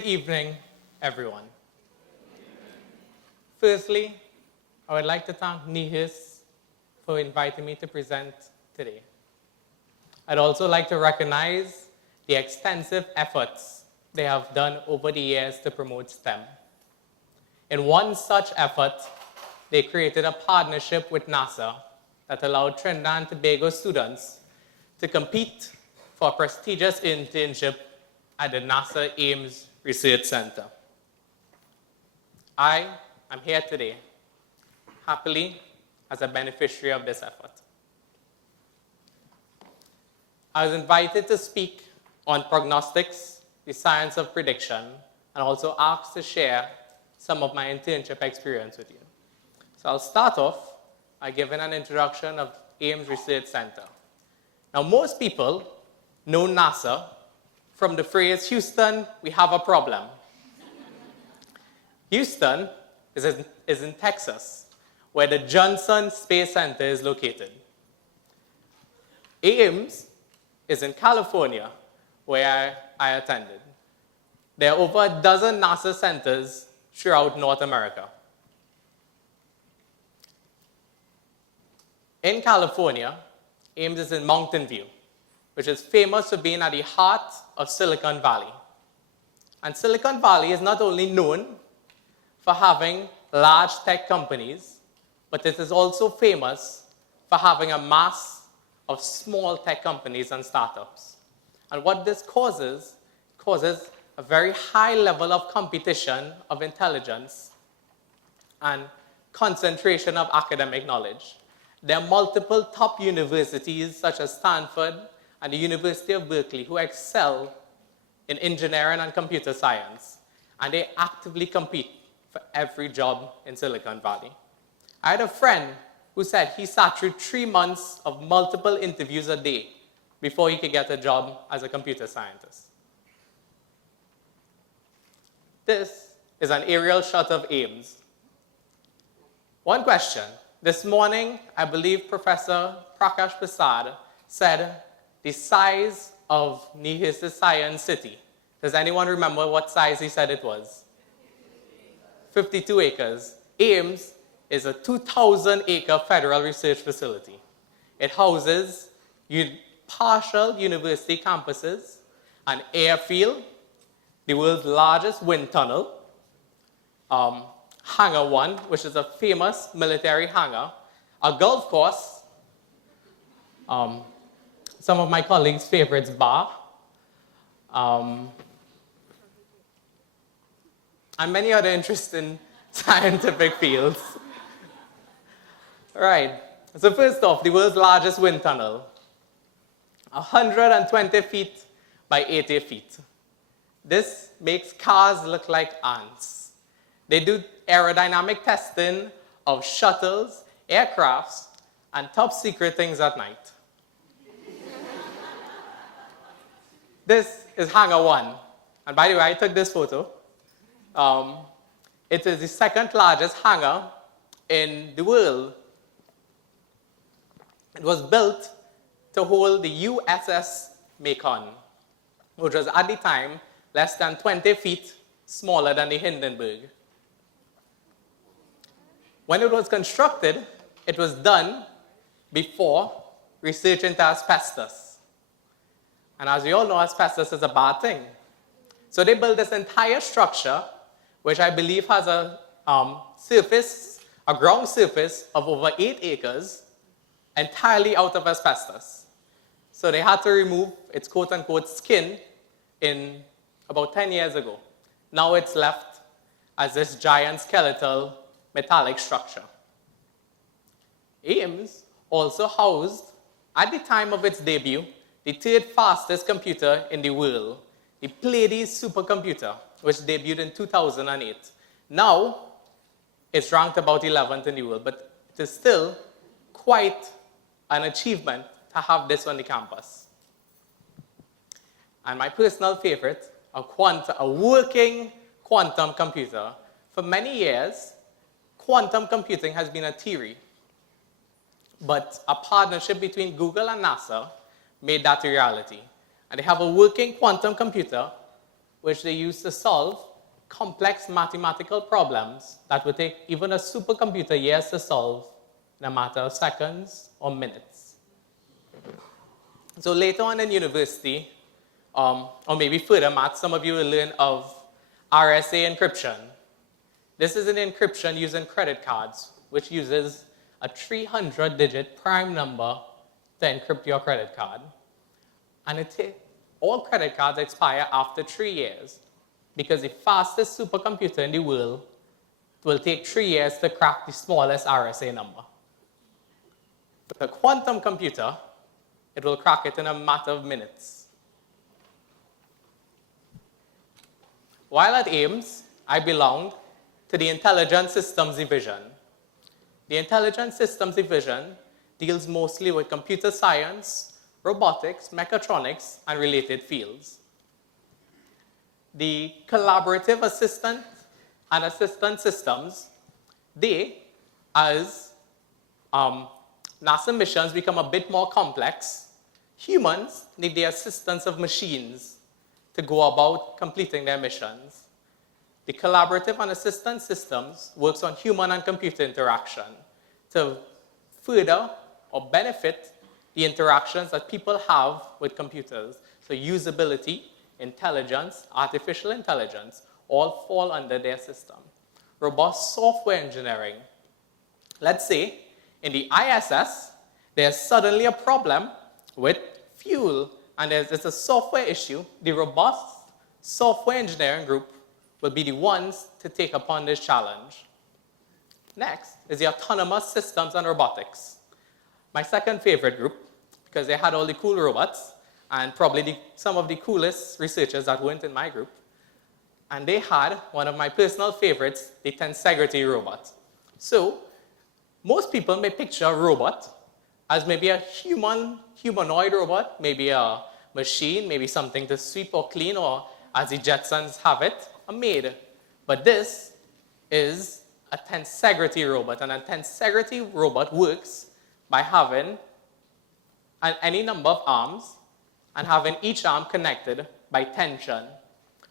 Good evening, everyone. Firstly, I would like to thank NIHERST for inviting me to present today. I'd also like to recognize the extensive efforts they have done over the years to promote STEM. In one such effort, they created a partnership with NASA that allowed Trinidad and Tobago students to compete for a prestigious internship at the NASA Ames Research Center. I am here today, happily, as a beneficiary of this effort. I was invited to speak on prognostics, the science of prediction, and also asked to share some of my internship experience with you. So I'll start off by giving an introduction of Ames Research Center. Now, most people know NASA from the phrase, Houston, we have a problem. Houston is in Texas, where the Johnson Space Center is located. Ames is in California, where I attended. There are over a dozen NASA centers throughout North America. In California, Ames is in Mountain View, which is famous for being at the heart of Silicon Valley. And Silicon Valley is not only known for having large tech companies, but it is also famous for having a mass of small tech companies and startups. And what this causes a very high level of competition of intelligence and concentration of academic knowledge. There are multiple top universities such as Stanford and the University of Berkeley who excel in engineering and computer science, and they actively compete for every job in Silicon Valley. I had a friend who said he sat through 3 months of multiple interviews a day before he could get a job as a computer scientist. This is an aerial shot of Ames. One question. This morning, I believe Professor Prakash Prasad said the size of NIHERST Science City. Does anyone remember what size he said it was? 52 acres. Ames is a 2,000-acre federal research facility. It houses partial university campuses, an airfield, the world's largest wind tunnel, Hangar 1, which is a famous military hangar, a golf course, some of my colleagues' favorites, bar, and many other interesting scientific fields. All right, so first off, the world's largest wind tunnel, 120 feet by 80 feet. This makes cars look like ants. They do aerodynamic testing of shuttles, aircrafts, and top secret things at night. This is Hangar 1. And by the way, I took this photo. It is the second largest hangar in the world. It was built to hold the USS Makin, which was at the time less than 20 feet smaller than the Hindenburg. When it was constructed, it was done before research into asbestos. And as we all know, asbestos is a bad thing. So they built this entire structure, which I believe has a ground surface of over 8 acres, entirely out of asbestos. So they had to remove its quote-unquote skin in about 10 years ago. Now it's left as this giant skeletal metallic structure. Ames also housed, at the time of its debut, the third fastest computer in the world, the Pleiades supercomputer, which debuted in 2008. Now, it's ranked about 11th in the world, but it is still quite an achievement to have this on the campus. And my personal favorite, a working quantum computer. For many years, quantum computing has been a theory, but a partnership between Google and NASA made that a reality. And they have a working quantum computer which they use to solve complex mathematical problems that would take even a supercomputer years to solve in a matter of seconds or minutes. So later on in university, or maybe further math, some of you will learn of RSA encryption. This is an encryption using credit cards, which uses a 300-digit prime number to encrypt your credit card. And all credit cards expire after 3 years, because the fastest supercomputer in the world will take 3 years to crack the smallest RSA number. With a quantum computer, it will crack it in a matter of minutes. While at Ames, I belonged to the Intelligent Systems Division. The Intelligent Systems Division deals mostly with computer science, robotics, mechatronics, and related fields. The collaborative assistant and assistant systems, as NASA missions become a bit more complex, humans need the assistance of machines to go about completing their missions. The collaborative and assistant systems works on human and computer interaction to further or benefit the interactions that people have with computers. So usability, intelligence, artificial intelligence, all fall under their system. Robust software engineering. Let's say in the ISS, there's suddenly a problem with fuel, and it's a software issue. The robust software engineering group will be the ones to take upon this challenge. Next is the autonomous systems and robotics. My second favorite group, because they had all the cool robots, and probably some of the coolest researchers that weren't in my group. And they had one of my personal favorites, the tensegrity robot. So most people may picture a robot as maybe a humanoid robot, maybe a machine, maybe something to sweep or clean, or as the Jetsons have it, a maid. But this is a tensegrity robot, and a tensegrity robot works by having any number of arms and having each arm connected by tension.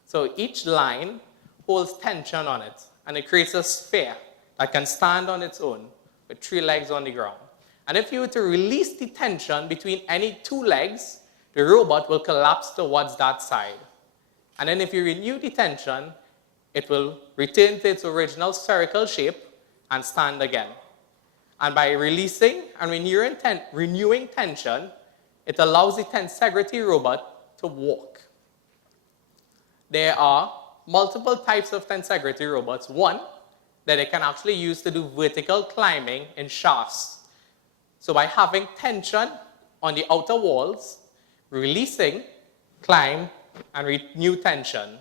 So each line holds tension on it, and it creates a sphere that can stand on its own with 3 legs on the ground. And if you were to release the tension between any 2 legs, the robot will collapse towards that side. And then if you renew the tension, it will return to its original spherical shape and stand again. And by releasing and renewing tension, it allows the tensegrity robot to walk. There are multiple types of tensegrity robots. One that it can actually use to do vertical climbing in shafts. So by having tension on the outer walls, releasing, climb, and renew tension,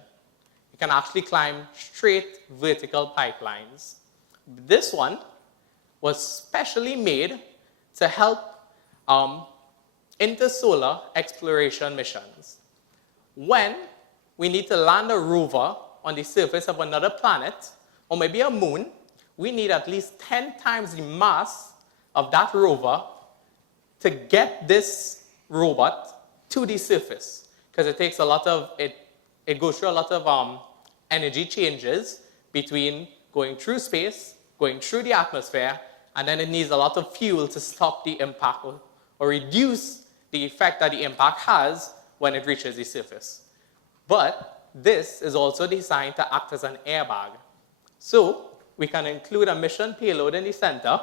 you can actually climb straight vertical pipelines. This one was specially made to help intersolar exploration missions. When we need to land a rover on the surface of another planet, or maybe a moon, we need at least 10 times the mass of that rover to get this robot to the surface, because it takes a lot of, it goes through a lot of energy changes between going through space, going through the atmosphere, and then it needs a lot of fuel to stop the impact or reduce the effect that the impact has when it reaches the surface. But this is also designed to act as an airbag. So we can include a mission payload in the center,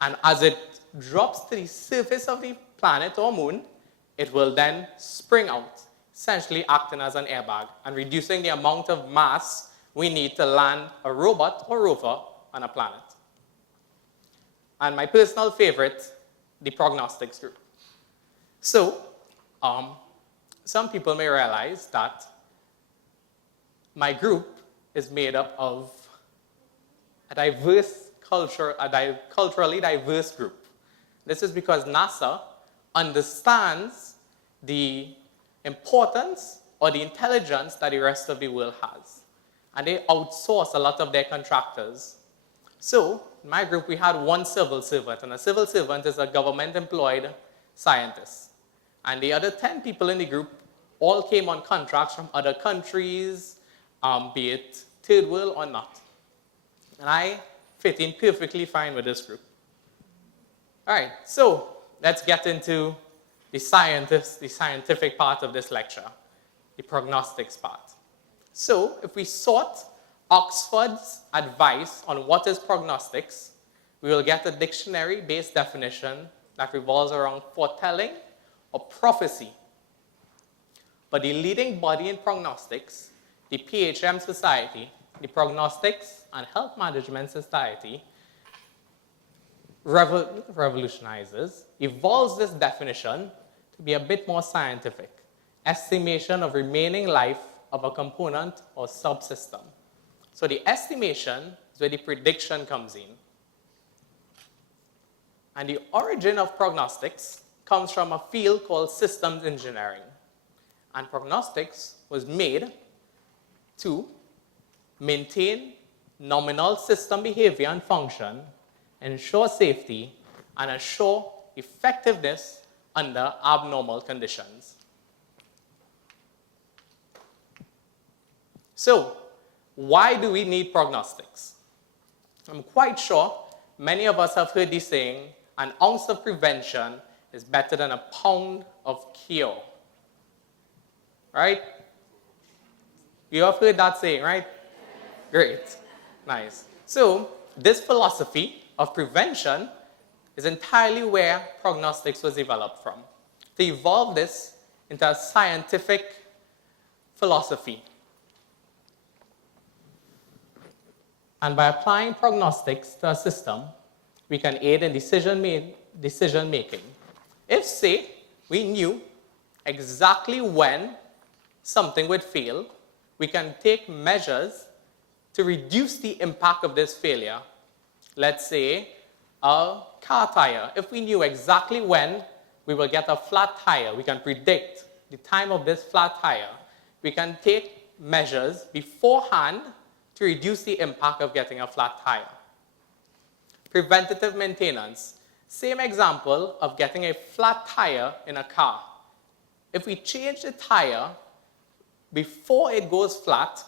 and as it drops to the surface of the planet or moon, it will then spring out, essentially acting as an airbag and reducing the amount of mass we need to land a robot or rover on a planet. And my personal favorite, the Prognostics group. So, some people may realize that my group is made up of a culturally diverse group. This is because NASA understands the importance or the intelligence that the rest of the world has. And they outsource a lot of their contractors. So, in my group, we had one civil servant, and a civil servant is a government-employed scientist. And the other 10 people in the group all came on contracts from other countries, be it third world or not. And I fit in perfectly fine with this group. All right, so let's get into the scientific part of this lecture, the prognostics part. So if we sought Oxford's advice on what is prognostics, we will get a dictionary-based definition that revolves around foretelling or prophecy. But the leading body in prognostics, the PHM Society, the Prognostics and Health Management Society, revolutionizes, evolves this definition to be a bit more scientific. Estimation of remaining life of a component or subsystem. So the estimation is where the prediction comes in. And the origin of prognostics comes from a field called systems engineering. And prognostics was made to maintain nominal system behavior and function, ensure safety, and assure effectiveness under abnormal conditions. So, why do we need prognostics? I'm quite sure many of us have heard the saying, an ounce of prevention is better than a pound of cure. Right? You have heard that saying, right? Great. Nice. So, this philosophy of prevention is entirely where prognostics was developed from. To evolve this into a scientific philosophy. And by applying prognostics to a system, we can aid in decision making. If, say, we knew exactly when something would fail, we can take measures to reduce the impact of this failure. Let's say a car tire. If we knew exactly when we will get a flat tire, we can predict the time of this flat tire. We can take measures beforehand to reduce the impact of getting a flat tire. Preventative maintenance. Same example of getting a flat tire in a car. If we change the tire before it goes flat,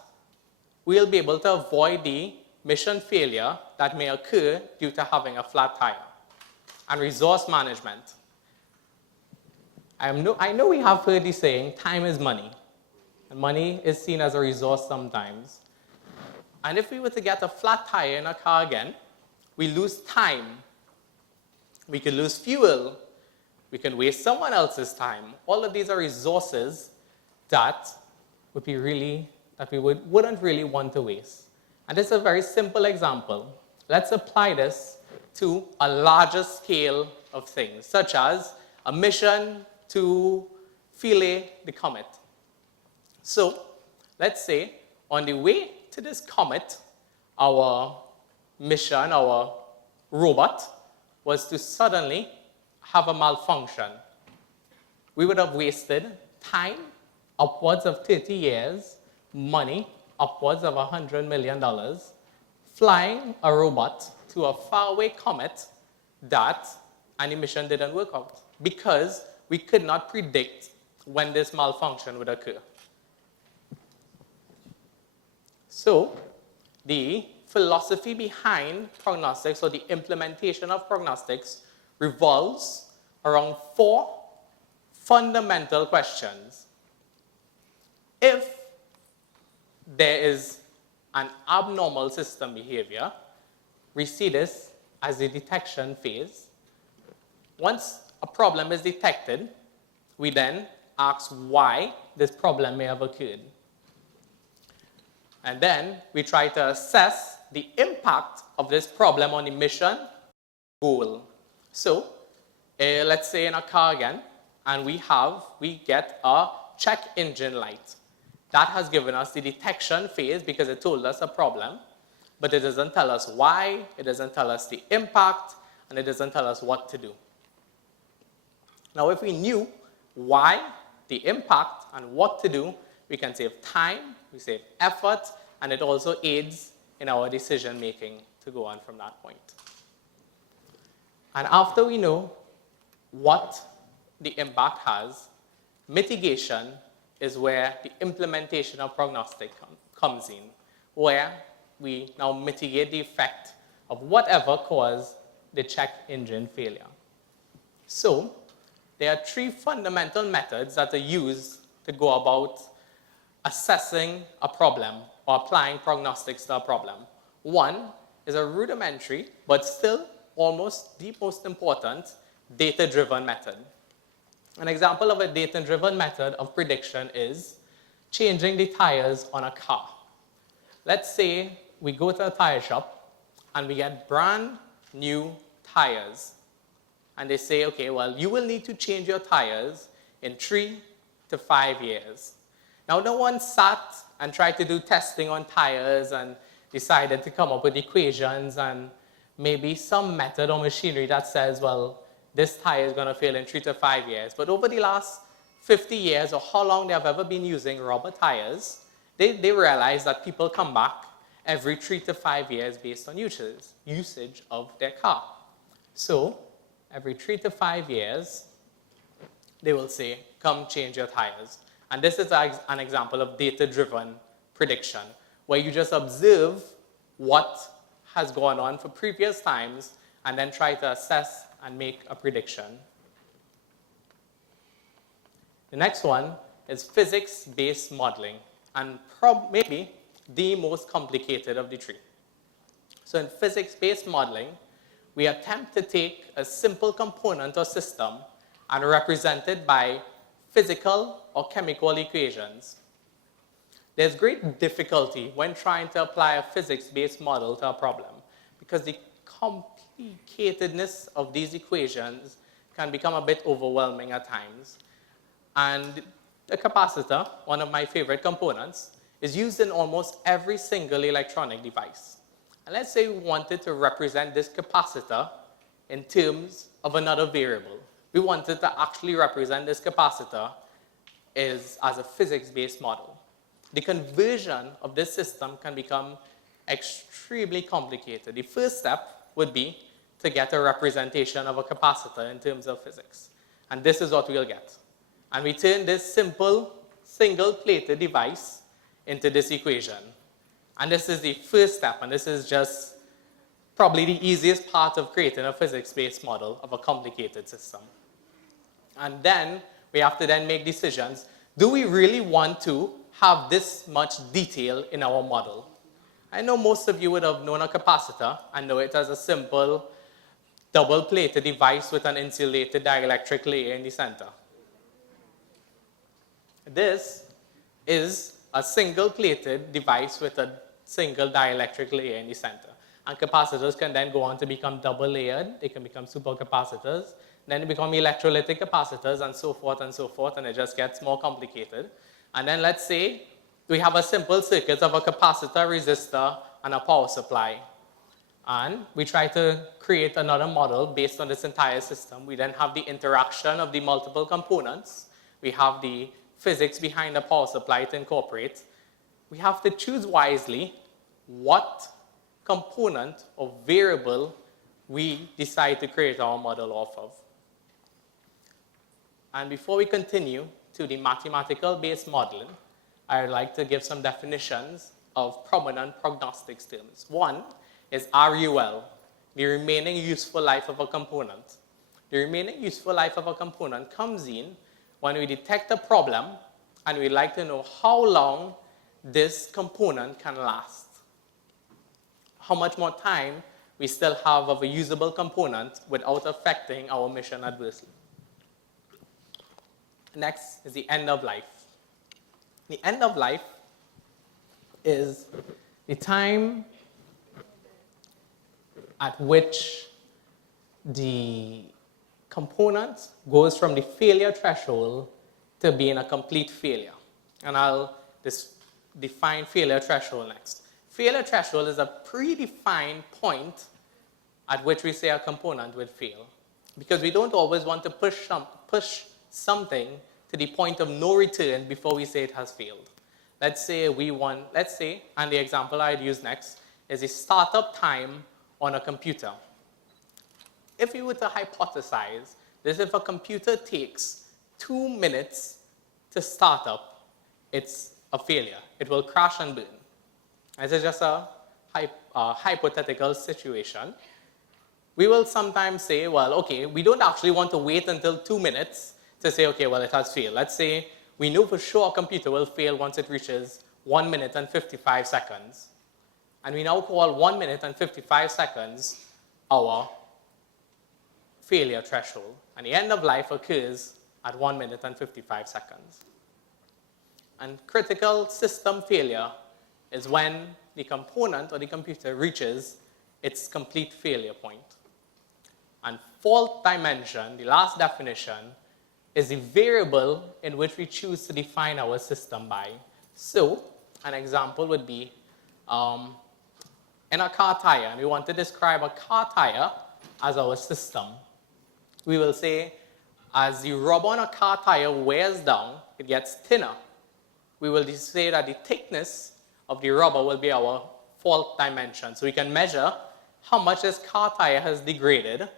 we'll be able to avoid the mission failure that may occur due to having a flat tire. And resource management. I know we have heard the saying, time is money. And money is seen as a resource sometimes. And if we were to get a flat tire in a car again, we lose time. We could lose fuel. We can waste someone else's time. All of these are resources that we wouldn't really want to waste. And this is a very simple example. Let's apply this to a larger scale of things, such as a mission to Philae the comet. So, let's say on the way to this comet, our mission, our robot, was to suddenly have a malfunction. We would have wasted time, upwards of 30 years, money, upwards of $100 million, flying a robot to a faraway comet and the mission didn't work out because we could not predict when this malfunction would occur. So, the philosophy behind prognostics, or the implementation of prognostics, revolves around 4 fundamental questions. If there is an abnormal system behavior, we see this as the detection phase. Once a problem is detected, we then ask why this problem may have occurred. And then we try to assess the impact of this problem on the mission goal. So, let's say in a car again, and we get a check engine light. That has given us the detection phase because it told us a problem, but it doesn't tell us why, it doesn't tell us the impact, and it doesn't tell us what to do. Now, if we knew why, the impact, and what to do, we can save time, we save effort, and it also aids in our decision making to go on from that point. And after we know what the impact has, mitigation is where the implementation of prognostic comes in, where we now mitigate the effect of whatever caused the check engine failure. So there are three fundamental methods that are used to go about assessing a problem or applying prognostics to a problem. One is a rudimentary, but still almost the most important, data-driven method. An example of a data-driven method of prediction is changing the tires on a car. Let's say we go to a tire shop and we get brand new tires. And they say, okay, well, you will need to change your tires in 3 to 5 years. Now, no one sat and tried to do testing on tires and decided to come up with equations and maybe some method or machinery that says, well, this tire is going to fail in 3 to 5 years. But over the last 50 years, or how long they have ever been using rubber tires, they realize that people come back every 3 to 5 years based on usage of their car. So every 3 to 5 years, they will say, come change your tires. And this is an example of data-driven prediction, where you just observe what has gone on for previous times and then try to assess and make a prediction. The next one is physics-based modeling, and maybe the most complicated of the three. So in physics-based modeling, we attempt to take a simple component or system and represent it by physical or chemical equations. There's great difficulty when trying to apply a physics-based model to a problem because the complicatedness of these equations can become a bit overwhelming at times. And the capacitor, one of my favorite components, is used in almost every single electronic device. And let's say we wanted to represent this capacitor in terms of another variable. We wanted to actually represent this capacitor as a physics-based model. The conversion of this system can become extremely complicated. The first step would be to get a representation of a capacitor in terms of physics. And this is what we'll get. And we turn this simple, single-plated device into this equation. And this is the first step, and this is just probably the easiest part of creating a physics-based model of a complicated system. And then we have to then make decisions. Do we really want to have this much detail in our model? I know most of you would have known a capacitor and know it as a simple double-plated device with an insulated dielectric layer in the center. This is a single-plated device with a single dielectric layer in the center. And capacitors can then go on to become double-layered. They can become supercapacitors. Then they become electrolytic capacitors and so forth, and it just gets more complicated. And then let's say we have a simple circuit of a capacitor, resistor, and a power supply. And we try to create another model based on this entire system. We then have the interaction of the multiple components. We have the physics behind the power supply to incorporate. We have to choose wisely what component or variable we decide to create our model off of. And before we continue to the mathematical-based modeling, I would like to give some definitions of prominent prognostics terms. One is RUL, the remaining useful life of a component. The remaining useful life of a component comes in when we detect a problem and we'd like to know how long this component can last. How much more time we still have of a usable component without affecting our mission adversely. Next is the end of life. The end of life is the time at which the component goes from the failure threshold to being a complete failure. And I'll define failure threshold next. Failure threshold is a predefined point at which we say a component will fail. Because we don't always want to push something to the point of no return before we say it has failed. Let's say, and the example I'd use next, is the startup time on a computer. If we were to hypothesize that if a computer takes 2 minutes to start up, it's a failure. It will crash and burn. This is just a hypothetical situation. We will sometimes say, well, okay, we don't actually want to wait until 2 minutes to say, okay, well, it has failed. Let's say we know for sure a computer will fail once it reaches 1 minute and 55 seconds. And we now call 1 minute and 55 seconds our failure threshold. And the end of life occurs at 1 minute and 55 seconds. And critical system failure is when the component or the computer reaches its complete failure point. And fault dimension, the last definition, is the variable in which we choose to define our system by. So, an example would be in a car tire, and we want to describe a car tire as our system. We will say, as the rubber on a car tire wears down, it gets thinner. We will say that the thickness of the rubber will be our fault dimension. So we can measure how much this car tire has degraded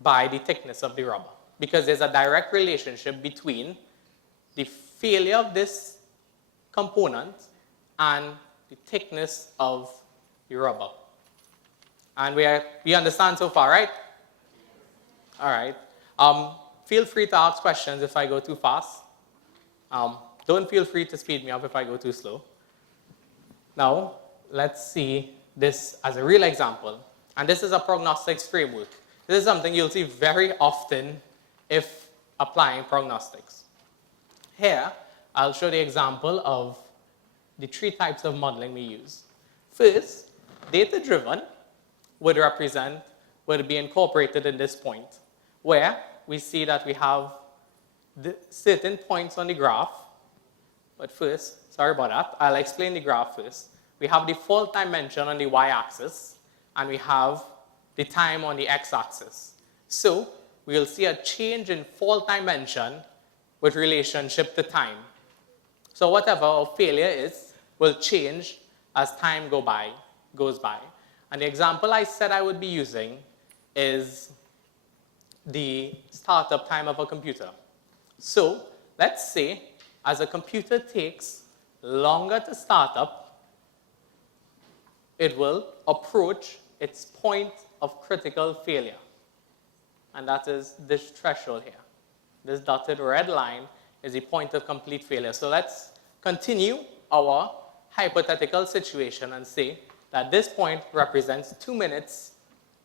by the thickness of the rubber, because there's a direct relationship between the failure of this component and the thickness of the rubber. And we understand so far, right? All right. Feel free to ask questions if I go too fast. Don't feel free to speed me up if I go too slow. Now, let's see this as a real example. And this is a prognostics framework. This is something you'll see very often if applying prognostics. Here, I'll show the example of the 3 types of modeling we use. First, data-driven would be incorporated in this point, where we see that we have certain points on the graph. But first, sorry about that, I'll explain the graph first. We have the fault dimension on the y-axis, and we have the time on the x-axis. So we'll see a change in fault dimension with relationship to time. So whatever our failure is will change as time goes by. And the example I said I would be using is the startup time of a computer. So let's say as a computer takes longer to start up, it will approach its point of critical failure. And that is this threshold here. This dotted red line is the point of complete failure. So let's continue our hypothetical situation and say that this point represents 2 minutes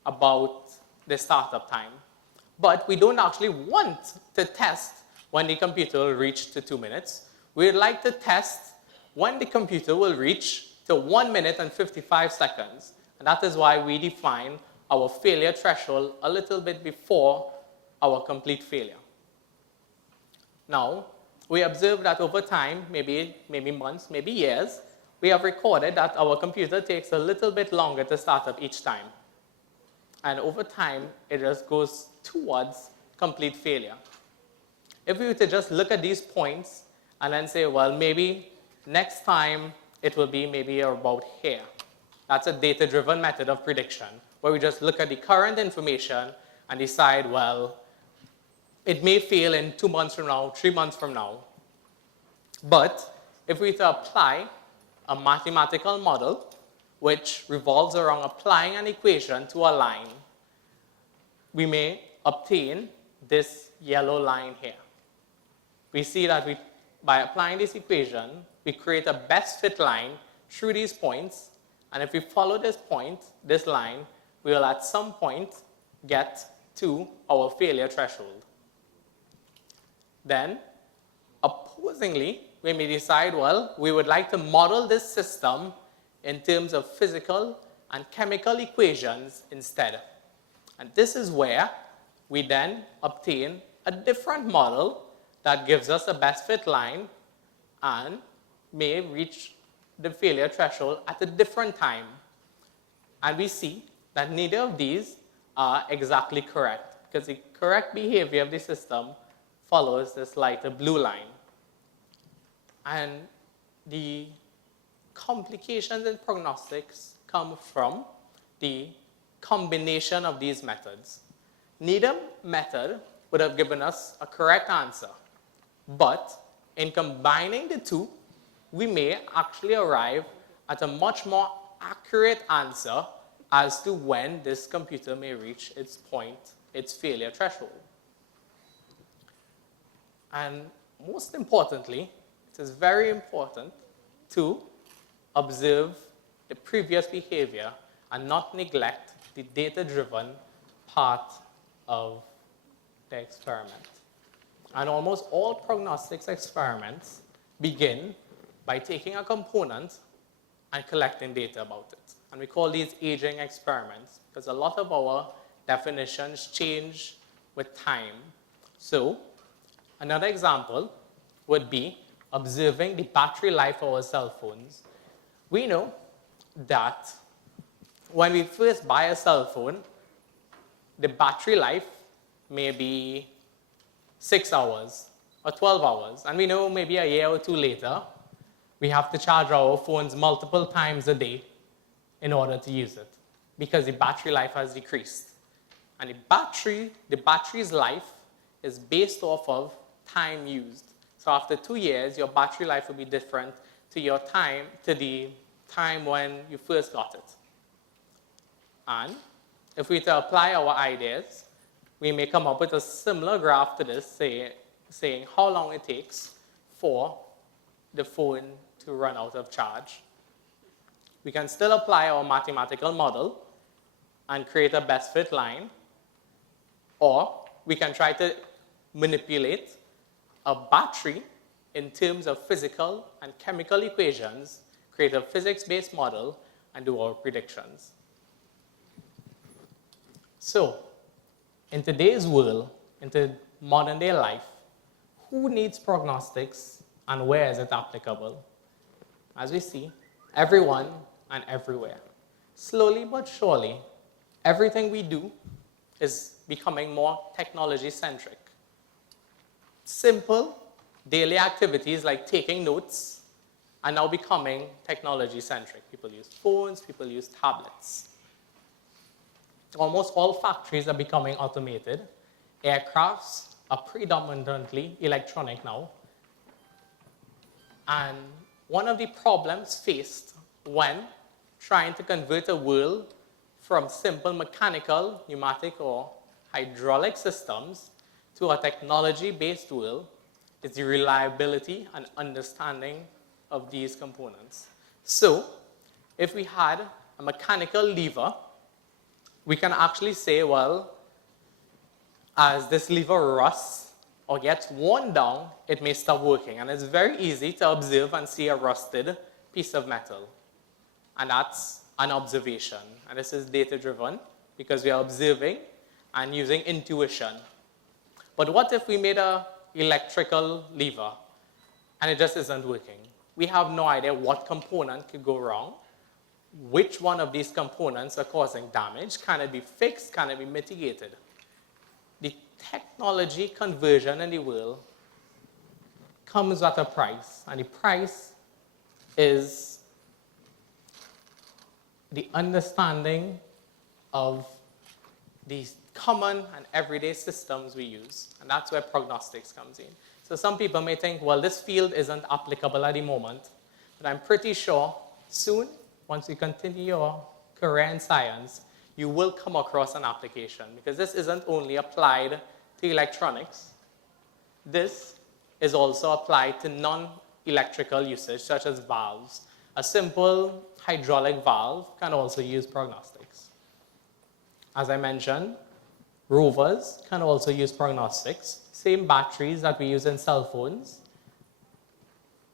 about the startup time. But we don't actually want to test when the computer will reach to 2 minutes. We'd like to test when the computer will reach to 1 minute and 55 seconds. And that is why we define our failure threshold a little bit before our complete failure. Now, we observe that over time, maybe months, maybe years, we have recorded that our computer takes a little bit longer to start up each time. And over time, it just goes towards complete failure. If we were to just look at these points and then say, well, maybe next time it will be maybe about here. That's a data-driven method of prediction, where we just look at the current information and decide, well, it may fail in 2 months from now, 3 months from now. But if we were to apply a mathematical model which revolves around applying an equation to a line, we may obtain this yellow line here. We see that by applying this equation, we create a best fit line through these points, and if we follow this line, we will at some point get to our failure threshold. Then, opposingly, we may decide, well, we would like to model this system in terms of physical and chemical equations instead. And this is where we then obtain a different model that gives us a best fit line and may reach the failure threshold at a different time. And we see that neither of these are exactly correct, because the correct behavior of the system follows this lighter blue line. And the complications in prognostics come from the combination of these methods. Neither method would have given us a correct answer, but in combining the two, we may actually arrive at a much more accurate answer as to when this computer may reach its point, its failure threshold. And most importantly, it is very important to observe the previous behavior and not neglect the data-driven part of the experiment. And almost all prognostics experiments begin by taking a component and collecting data about it. And we call these aging experiments because a lot of our definitions change with time. So another example would be observing the battery life of our cell phones. We know that when we first buy a cell phone, the battery life may be 6 hours or 12 hours. And we know maybe a year or two later, we have to charge our phones multiple times a day in order to use it because the battery life has decreased. And the battery's life is based off of time used. So after 2 years, your battery life will be different to the time when you first got it. And if we were to apply our ideas, we may come up with a similar graph to this, saying how long it takes for the phone to run out of charge. We can still apply our mathematical model and create a best fit line, or we can try to manipulate a battery in terms of physical and chemical equations, create a physics-based model, and do our predictions. So, in today's world, into modern day life, who needs prognostics and where is it applicable? As we see, everyone and everywhere. Slowly but surely, everything we do is becoming more technology-centric. Simple daily activities like taking notes are now becoming technology-centric. People use phones, people use tablets. Almost all factories are becoming automated. Aircrafts are predominantly electronic now. And one of the problems faced when trying to convert a world from simple mechanical, pneumatic, or hydraulic systems to a technology-based world is the reliability and understanding of these components. So, if we had a mechanical lever, we can actually say, well, as this lever rusts or gets worn down, it may stop working. And it's very easy to observe and see a rusted piece of metal. And that's an observation. And this is data-driven because we are observing and using intuition. But what if we made an electrical lever and it just isn't working? We have no idea what component could go wrong. Which one of these components are causing damage? Can it be fixed? Can it be mitigated? The technology conversion in the world comes at a price, and the price is the understanding of these common and everyday systems we use, and that's where prognostics comes in. So some people may think, well, this field isn't applicable at the moment, but I'm pretty sure soon, once you continue your career in science, you will come across an application because this isn't only applied to electronics. This is also applied to non-electrical usage, such as valves. A simple hydraulic valve can also use prognostics. As I mentioned, rovers can also use prognostics. Same batteries that we use in cell phones.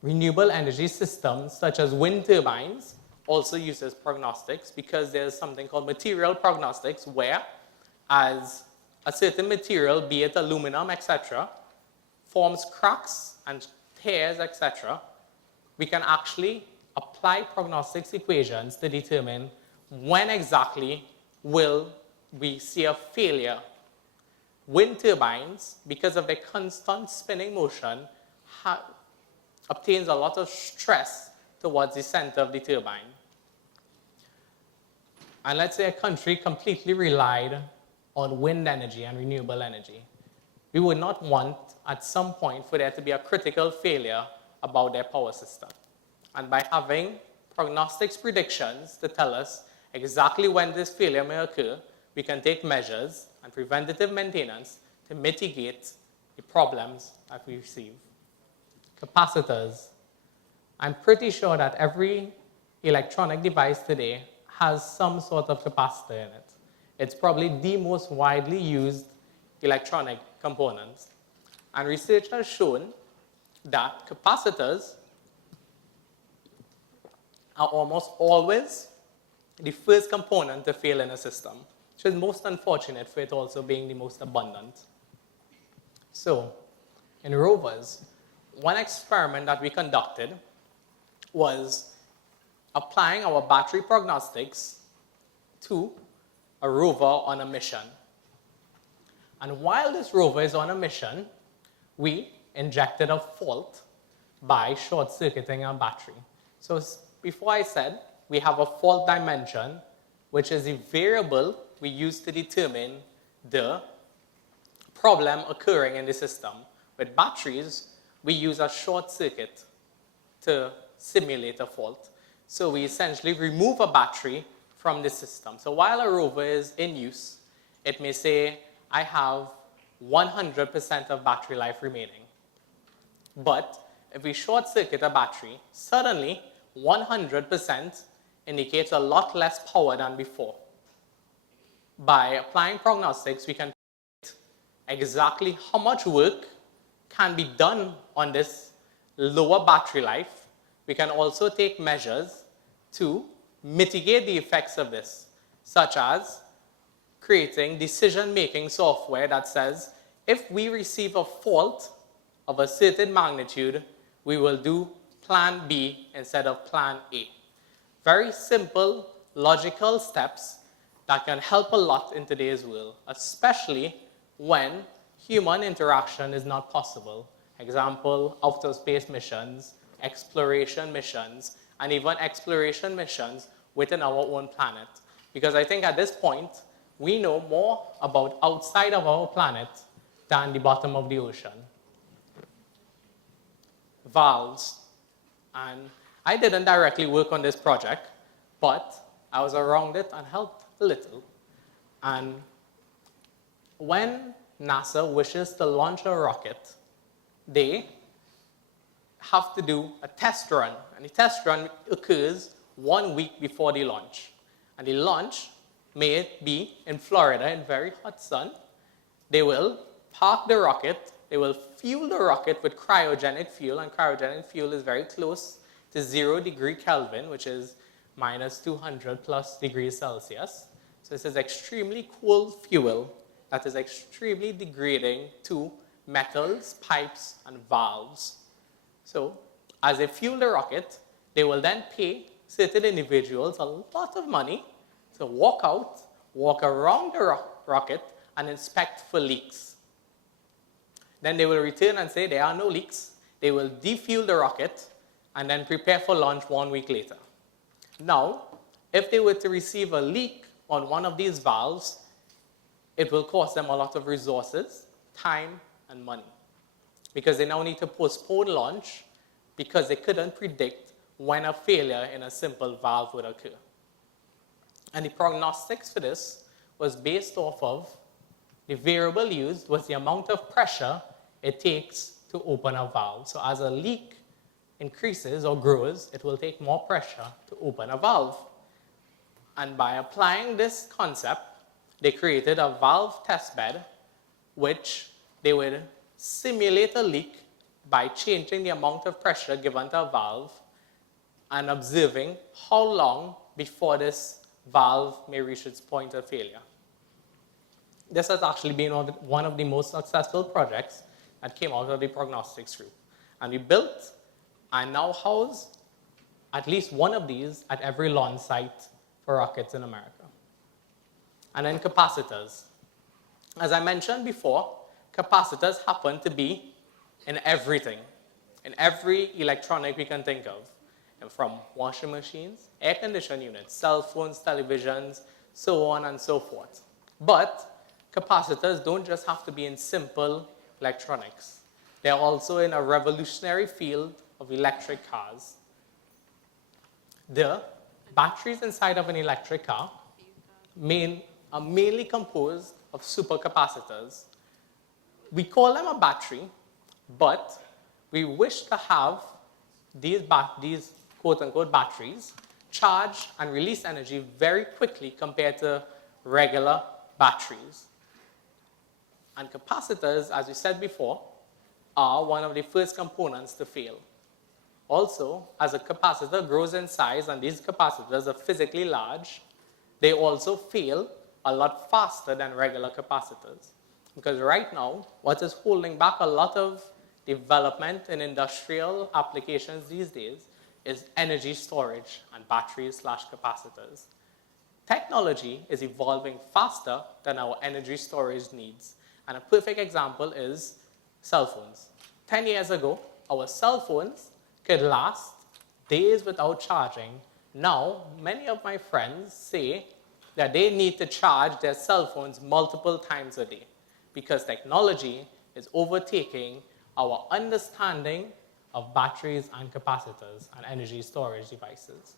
Renewable energy systems, such as wind turbines, also uses prognostics because there's something called material prognostics where as a certain material, be it aluminum, etc., forms cracks and tears, etc., we can actually apply prognostics equations to determine when exactly will we see a failure. Wind turbines, because of their constant spinning motion, obtains a lot of stress towards the center of the turbine. And let's say a country completely relied on wind energy and renewable energy. We would not want, at some point, for there to be a critical failure about their power system. And by having prognostics predictions to tell us exactly when this failure may occur, we can take measures and preventative maintenance to mitigate the problems that we receive. Capacitors. I'm pretty sure that every electronic device today has some sort of capacitor in it. It's probably the most widely used electronic component. And research has shown that capacitors are almost always the first component to fail in a system, which is most unfortunate for it also being the most abundant. So, in rovers, one experiment that we conducted was applying our battery prognostics to a rover on a mission. And while this rover is on a mission, we injected a fault by short-circuiting our battery. So before I said, we have a fault dimension, which is the variable we use to determine the problem occurring in the system. With batteries, we use a short circuit to simulate a fault. So we essentially remove a battery from the system. So while a rover is in use, it may say, I have 100% of battery life remaining. But if we short circuit a battery, suddenly 100% indicates a lot less power than before. By applying prognostics, we can predict exactly how much work can be done on this lower battery life. We can also take measures to mitigate the effects of this, such as creating decision-making software that says, if we receive a fault of a certain magnitude, we will do plan B instead of plan A. Very simple, logical steps that can help a lot in today's world, especially when human interaction is not possible. Example, outer space missions, exploration missions, and even exploration missions within our own planet. Because I think at this point, we know more about outside of our planet than the bottom of the ocean. Valves. And I didn't directly work on this project, but I was around it and helped a little. And when NASA wishes to launch a rocket, they have to do a test run. And the test run occurs 1 week before the launch. And the launch may be in Florida in very hot sun. They will park the rocket. They will fuel the rocket with cryogenic fuel. And cryogenic fuel is very close to 0 degree Kelvin, which is minus 200 plus degrees Celsius. So this is extremely cold fuel that is extremely degrading to metals, pipes, and valves. So as they fuel the rocket, they will then pay certain individuals a lot of money to walk out, walk around the rocket, and inspect for leaks. Then they will return and say there are no leaks. They will defuel the rocket and then prepare for launch 1 week later. Now, if they were to receive a leak on one of these valves, it will cost them a lot of resources, time, and money. Because they now need to postpone launch because they couldn't predict when a failure in a simple valve would occur. And the prognostics for this was based off of the variable used was the amount of pressure it takes to open a valve. So as a leak increases or grows, it will take more pressure to open a valve. And by applying this concept, they created a valve testbed, which they would simulate a leak by changing the amount of pressure given to a valve and observing how long before this valve may reach its point of failure. This has actually been one of the most successful projects that came out of the prognostics group. And we built and now house at least one of these at every launch site for rockets in America. And then capacitors. As I mentioned before, capacitors happen to be in everything, in every electronic we can think of, and from washing machines, air conditioning units, cell phones, televisions, so on and so forth. But capacitors don't just have to be in simple electronics. They're also in a revolutionary field of electric cars. The batteries inside of an electric car are mainly composed of supercapacitors. We call them a battery, but we wish to have these quote-unquote batteries charge and release energy very quickly compared to regular batteries. And capacitors, as we said before, are one of the first components to fail. Also, as a capacitor grows in size and these capacitors are physically large, they also fail a lot faster than regular capacitors. Because right now, what is holding back a lot of development in industrial applications these days is energy storage and batteries/capacitors. Technology is evolving faster than our energy storage needs. And a perfect example is cell phones. 10 years ago, our cell phones could last days without charging. Now, many of my friends say that they need to charge their cell phones multiple times a day because technology is overtaking our understanding of batteries and capacitors and energy storage devices.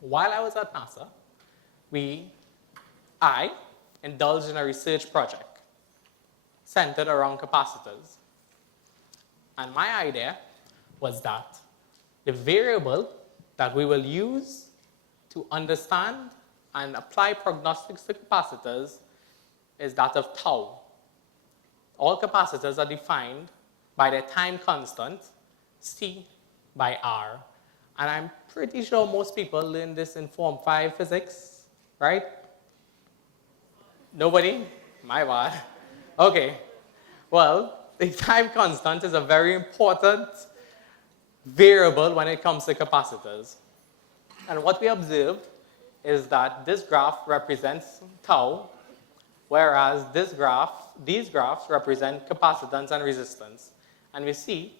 While I was at NASA, I indulged in a research project centered around capacitors. And my idea was that the variable that we will use to understand and apply prognostics to capacitors is that of tau. All capacitors are defined by their time constant, C by R. And I'm pretty sure most people learn this in Form 5 physics, right? Nobody? My bad. Okay. Well, the time constant is a very important variable when it comes to capacitors. And what we observed is that this graph represents tau, whereas these graphs represent capacitance and resistance. And we see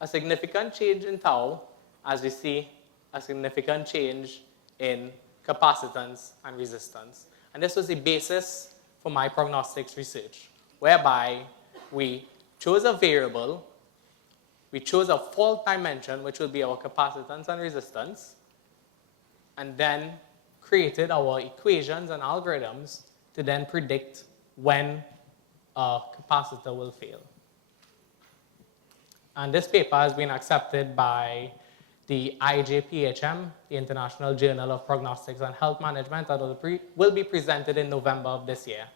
a significant change in tau as we see a significant change in capacitance and resistance. And this was the basis for my prognostics research, whereby we chose a variable, we chose a fault dimension, which will be our capacitance and resistance, and then created our equations and algorithms to then predict when a capacitor will fail. And this paper has been accepted by the IJPHM, the International Journal of Prognostics and Health Management, that will be presented in November of this year.